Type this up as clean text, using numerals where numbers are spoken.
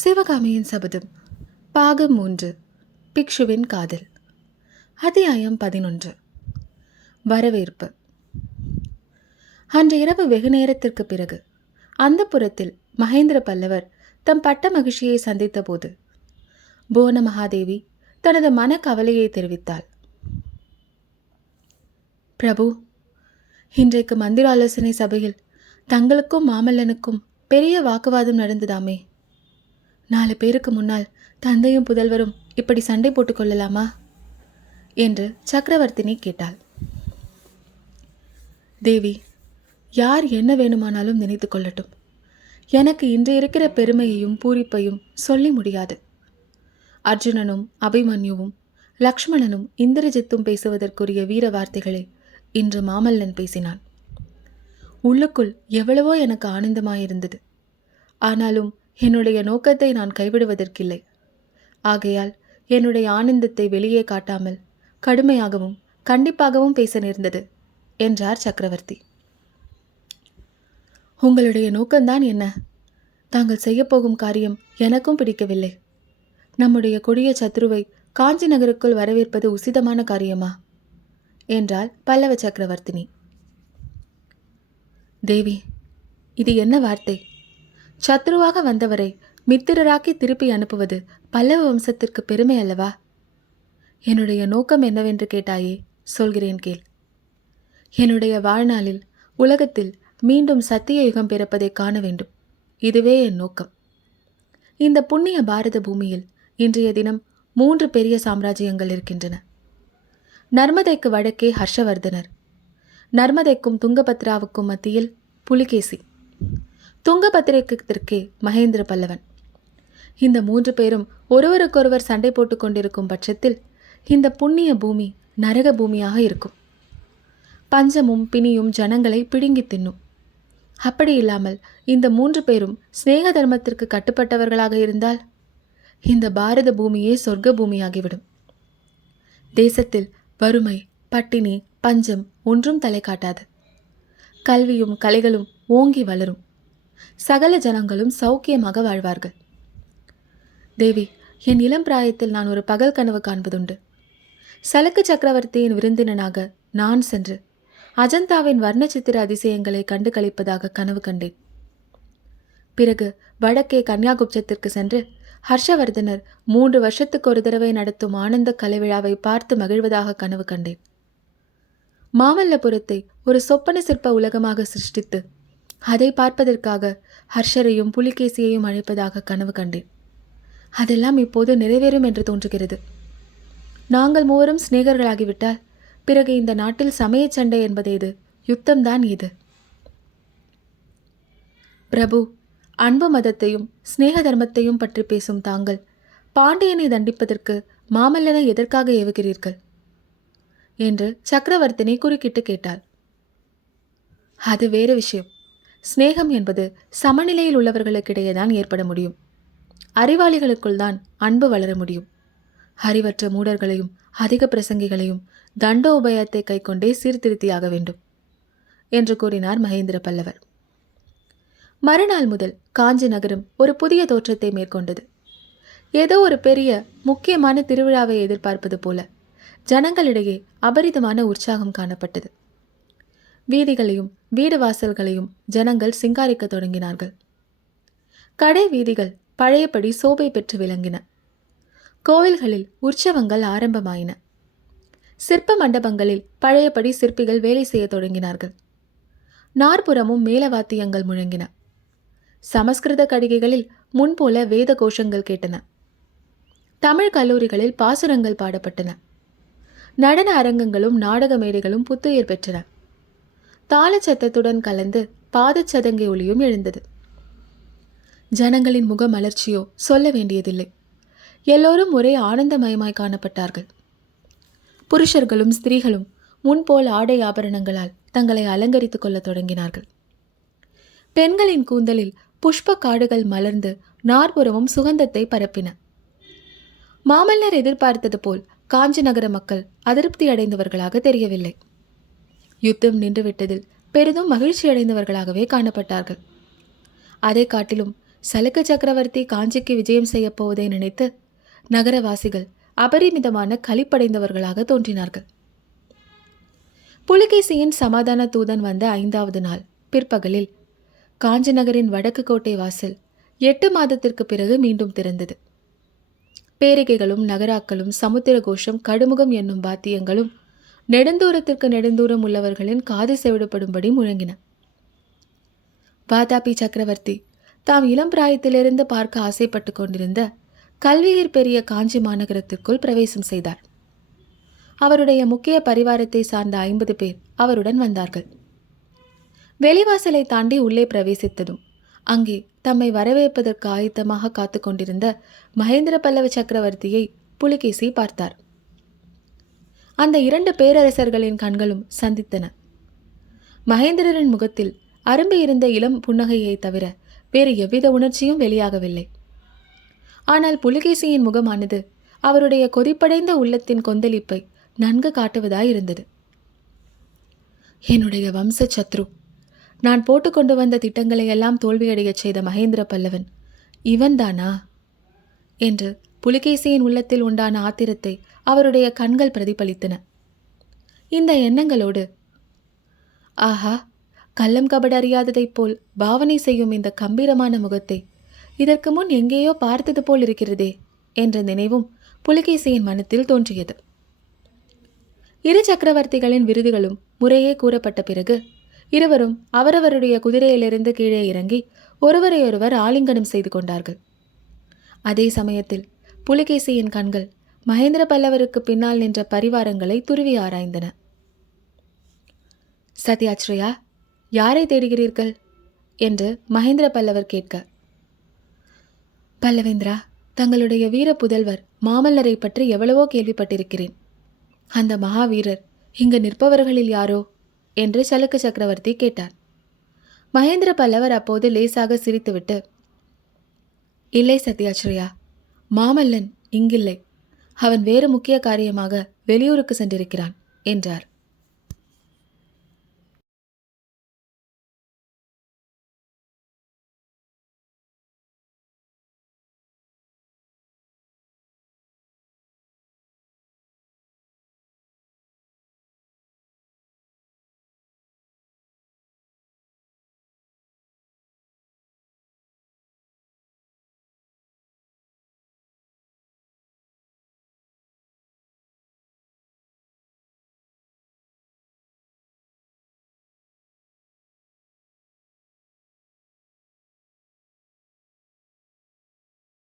சிவகாமியின் சபதம் பாகம் 3 பிக்ஷுவின் காதல் அத்தியாயம் 11 வரவேற்பு. அன்று இரவு வெகு நேரத்திற்கு பிறகு அந்தப்புரத்தில் மகேந்திர பல்லவர் தம் பட்ட மகிழ்ச்சியை சந்தித்த போது புவன மகாதேவி தனது மன கவலையை தெரிவித்தாள். பிரபு, இன்றைக்கு மந்திர ஆலோசனை சபையில் தங்களுக்கும் மாமல்லனுக்கும் பெரிய வாக்குவாதம் நடந்ததாமே. 4 பேருக்கு முன்னால் தந்தையும் புதல்வரும் இப்படி சண்டை போட்டுக் கொள்ளலாமா என்று சக்கரவர்த்தினி கேட்டாள். தேவி, யார் என்ன வேணுமானாலும் நினைத்து கொள்ளட்டும். எனக்கு இன்று இருக்கிற பெருமையையும் பூரிப்பையும் சொல்லி முடியாது. அர்ஜுனனும் அபிமன்யுவும் லக்ஷ்மணனும் இந்திரஜித்தும் பேசுவதற்குரிய வீர வார்த்தைகளை இன்று மாமல்லன் பேசினான். உள்ளுக்குள் எவ்வளவோ எனக்கு ஆனந்தமாயிருந்தது. ஆனாலும் என்னுடைய நோக்கத்தை நான் கைவிடுவதற்கில்லை. ஆகையால் என்னுடைய ஆனந்தத்தை வெளியே காட்டாமல் கடுமையாகவும் கண்டிப்பாகவும் பேச நேர்ந்தது என்றார் சக்கரவர்த்தி. உங்களுடைய நோக்கம்தான் என்ன? தாங்கள் செய்யப்போகும் காரியம் எனக்கும் பிடிக்கவில்லை. நம்முடைய கொடிய சத்ருவை காஞ்சி நகருக்குள் வரவேற்பது உசிதமான காரியமா என்றாள் பல்லவ சக்கரவர்த்தினி. தேவி, இது என்ன வார்த்தை? சத்ருவாக வந்தவரை மித்திரராக்கி திருப்பி அனுப்புவது பல்லவ வம்சத்திற்கு பெருமை அல்லவா? என்னுடைய நோக்கம் என்னவென்று கேட்டாயே, சொல்கிறேன் கேள். என்னுடைய வாழ்நாளில் உலகத்தில் மீண்டும் சத்திய யுகம் பிறப்பதை காண வேண்டும். இதுவே என் நோக்கம். இந்த புண்ணிய பாரத பூமியில் இன்றைய தினம் 3 பெரிய சாம்ராஜ்யங்கள் இருக்கின்றன. நர்மதைக்கு வடக்கே ஹர்ஷவர்தனர், நர்மதைக்கும் துங்கபத்ராவுக்கும் மத்தியில் புலிகேசி, துங்கபத்திரைக்கு தெற்கே மகேந்திர பல்லவன். இந்த 3 பேரும் ஒருவருக்கொருவர் சண்டை போட்டுக் கொண்டிருக்கும் பட்சத்தில் இந்த புண்ணிய பூமி நரக பூமியாக இருக்கும். பஞ்சமும் பிணியும் ஜனங்களை பிடுங்கி தின்னும். அப்படி இல்லாமல் இந்த 3 பேரும் ஸ்நேக தர்மத்திற்கு கட்டுப்பட்டவர்களாக இருந்தால் இந்த பாரத பூமியே சொர்க்க பூமியாகிவிடும். தேசத்தில் வறுமை, பட்டினி, பஞ்சம் ஒன்றும் தலை காட்டாது. கல்வியும் கலைகளும் ஓங்கி வளரும். சகல ஜனங்களும் சௌக்கியமாக வாழ்வார்கள். தேவி, என் இளம் பிராயத்தில் நான் ஒரு பகல் கனவு காண்பதுண்டு. சலக்கு சக்கரவர்த்தியின் விருந்தினனாக நான் சென்று அஜந்தாவின் வர்ணச்சித்திர அதிசயங்களை கண்டு கழிப்பதாக கனவு கண்டேன். பிறகு வடக்கே கன்யாகுப்சத்திற்கு சென்று ஹர்ஷவர்தனர் 3 வருஷத்துக்கு ஒரு தடவை நடத்தும் ஆனந்த கலை விழாவை பார்த்து மகிழ்வதாக கனவு கண்டேன். மாமல்லபுரத்தை ஒரு சொப்பன சிற்ப உலகமாக சிருஷ்டித்து அதை பார்ப்பதற்காக ஹர்ஷரையும் புலிகேசியையும் அழைப்பதாக கனவு கண்டேன். அதெல்லாம் இப்போது நிறைவேறும் என்று தோன்றுகிறது. நாங்கள் 3 சிநேகர்களாகிவிட்டால் பிறகு இந்த நாட்டில் சமய சண்டை என்பது எது? யுத்தம்தான் இது. பிரபு, அன்பு மதத்தையும் சிநேக தர்மத்தையும் பற்றி பேசும் தாங்கள் பாண்டியனை தண்டிப்பதற்கு மாமல்லனை எதற்காக ஏவுகிறீர்கள் என்று சக்கரவர்த்தினி குறுக்கிட்டு கேட்டாள். அது வேறு விஷயம். ஸ்நேகம் என்பது சமநிலையில் உள்ளவர்களுக்கிடையேதான் ஏற்பட முடியும். அறிவாளிகளுக்குள் தான் அன்பு வளர முடியும். அறிவற்ற மூடர்களையும் அதிக பிரசங்கிகளையும் தண்டோபயத்தை கைக்கொண்டே சீர்திருத்தியாக வேண்டும் என்று கூறினார் மகேந்திர பல்லவர். மறுநாள் முதல் காஞ்சி நகரம் ஒரு புதிய தோற்றத்தை மேற்கொண்டது. ஏதோ ஒரு பெரிய முக்கியமான திருவிழாவை எதிர்பார்ப்பது போல ஜனங்களிடையே அபரிதமான உற்சாகம் காணப்பட்டது. வீதிகளையும் வீடு வாசல்களையும் ஜனங்கள் சிங்காரிக்க தொடங்கினார்கள். கடை வீதிகள் பழையபடி சோபை பெற்று விளங்கின. கோவில்களில் உற்சவங்கள் ஆரம்பமாயின. சிற்ப மண்டபங்களில் பழையபடி சிற்பிகள் வேலை செய்ய தொடங்கினார்கள். நாற்புறமும் மேலவாத்தியங்கள் முழங்கின. சமஸ்கிருத கடிகைகளில் முன்போல வேத கோஷங்கள் கேட்டன. தமிழ் கல்லூரிகளில் பாசுரங்கள் பாடப்பட்டன. நடன அரங்கங்களும் நாடக மேடைகளும் புத்துயிர் பெற்றன. தாளச்சத்தத்துடன் கலந்து பாதச்சதங்கை ஒளியும் எழுந்தது. ஜனங்களின் முக மலர்ச்சியோ சொல்ல வேண்டியதில்லை. எல்லோரும் ஒரே ஆனந்தமயமாய் காணப்பட்டார்கள். புருஷர்களும் ஸ்திரீகளும் முன்போல் ஆடை ஆபரணங்களால் தங்களை அலங்கரித்துக் கொள்ள தொடங்கினார்கள். பெண்களின் கூந்தலில் புஷ்ப காடுகள் மலர்ந்து நாற்புறமும் சுகந்தத்தை பரப்பின. மாமல்லர் எதிர்பார்த்தது போல் காஞ்சி நகர மக்கள் அதிருப்தி அடைந்தவர்களாக தெரியவில்லை. யுத்தம் நின்றுவிட்டதில் பெரிதும் மகிழ்ச்சி அடைந்தவர்களாகவே காணப்பட்டார்கள். அதை காட்டிலும் சலுக்க சக்கரவர்த்தி காஞ்சிக்கு விஜயம் செய்யப் போவதை நினைத்து நகரவாசிகள் அபரிமிதமான களிப்படைந்தவர்களாக தோன்றினார்கள். புலிகேசியின் சமாதான தூதன் வந்த 5வது நாள் பிற்பகலில் காஞ்சி நகரின் வடக்கு கோட்டை வாசல் 8 மாதத்திற்கு பிறகு மீண்டும் திறந்தது. பேரிகைகளும் நகராக்களும் சமுத்திர கோஷம் கடுமுகம் என்னும் வாத்தியங்களும் நெடுந்தூரத்திற்கு நெடுந்தூரம் உள்ளவர்களின் காது செவிடுபடும்படி முழங்கின. வாதாபி சக்கரவர்த்தி தாம் இளம் பிராயத்திலிருந்து பார்க்க ஆசைப்பட்டு கொண்டிருந்த கல்வியில் பெரிய காஞ்சி மாநகரத்திற்குள் பிரவேசம் செய்தார். அவருடைய முக்கிய பரிவாரத்தை சார்ந்த 50 பேர் அவருடன் வந்தார்கள். வெளிவாசலை தாண்டி உள்ளே பிரவேசித்ததும் அங்கே தம்மை வரவேற்பதற்கு ஆயத்தமாக காத்து கொண்டிருந்த மகேந்திர பல்லவ சக்கரவர்த்தியை புலிகேசி பார்த்தார். அந்த 2 பேரரசர்களின் கண்களும் சந்தித்தன. மகேந்திரரின் முகத்தில் அரும்பி இருந்த இளம் புன்னகையை தவிர வேறு எவ்வித உணர்ச்சியும் வெளியாகவில்லை. ஆனால் புலிகேசியின் முகமானது அவருடைய கொதிப்படைந்த உள்ளத்தின் கொந்தளிப்பை நன்கு காட்டுவதாயிருந்தது. என்னுடைய வம்ச சத்ரு, நான் போட்டுக்கொண்டு வந்த திட்டங்களை எல்லாம் தோல்வியடையச் செய்த மகேந்திர பல்லவன் இவன்தானா என்று புலிகேசியின் உள்ளத்தில் உண்டான ஆத்திரத்தை அவருடைய கண்கள் பிரதிபலித்தன. இந்த எண்ணங்களோடு, ஆஹா, கள்ளம் கபட அறியாததைப் போல் பாவனை செய்யும் இந்த கம்பீரமான முகத்தை இதற்கு முன் எங்கேயோ பார்த்தது போல் இருக்கிறதே என்ற நினைவும் புலிகேசியின் மனத்தில் தோன்றியது. 2 சக்கரவர்த்திகளின் விருதுகளும் முறையே கூறப்பட்ட பிறகு இருவரும் அவரவருடைய குதிரையிலிருந்து கீழே இறங்கி ஒருவரையொருவர் ஆலிங்கனம் செய்து கொண்டார்கள். அதே சமயத்தில் புலிகேசியின் கண்கள் மகேந்திர பல்லவருக்கு பின்னால் நின்ற பரிவாரங்களை துருவி ஆராய்ந்தன. சத்யாச்ரயா, யாரை தேடுகிறீர்கள் என்று மகேந்திர பல்லவர் கேட்க, பல்லவேந்திரா, தங்களுடைய வீர புதல்வர் மாமல்லரை பற்றி எவ்வளவோ கேள்விப்பட்டிருக்கிறேன். அந்த மகாவீரர் இங்கு நிற்பவர்களில் யாரோ என்று சலுக்க சக்கரவர்த்தி கேட்டார். மகேந்திர பல்லவர் அப்போது லேசாக சிரித்துவிட்டு, இல்லை சத்யாச்ரயா, மாமல்லன் இங்கில்லை. அவன் வேறு முக்கிய காரியமாக வெளியூருக்கு சென்றிருக்கிறான் என்றார்.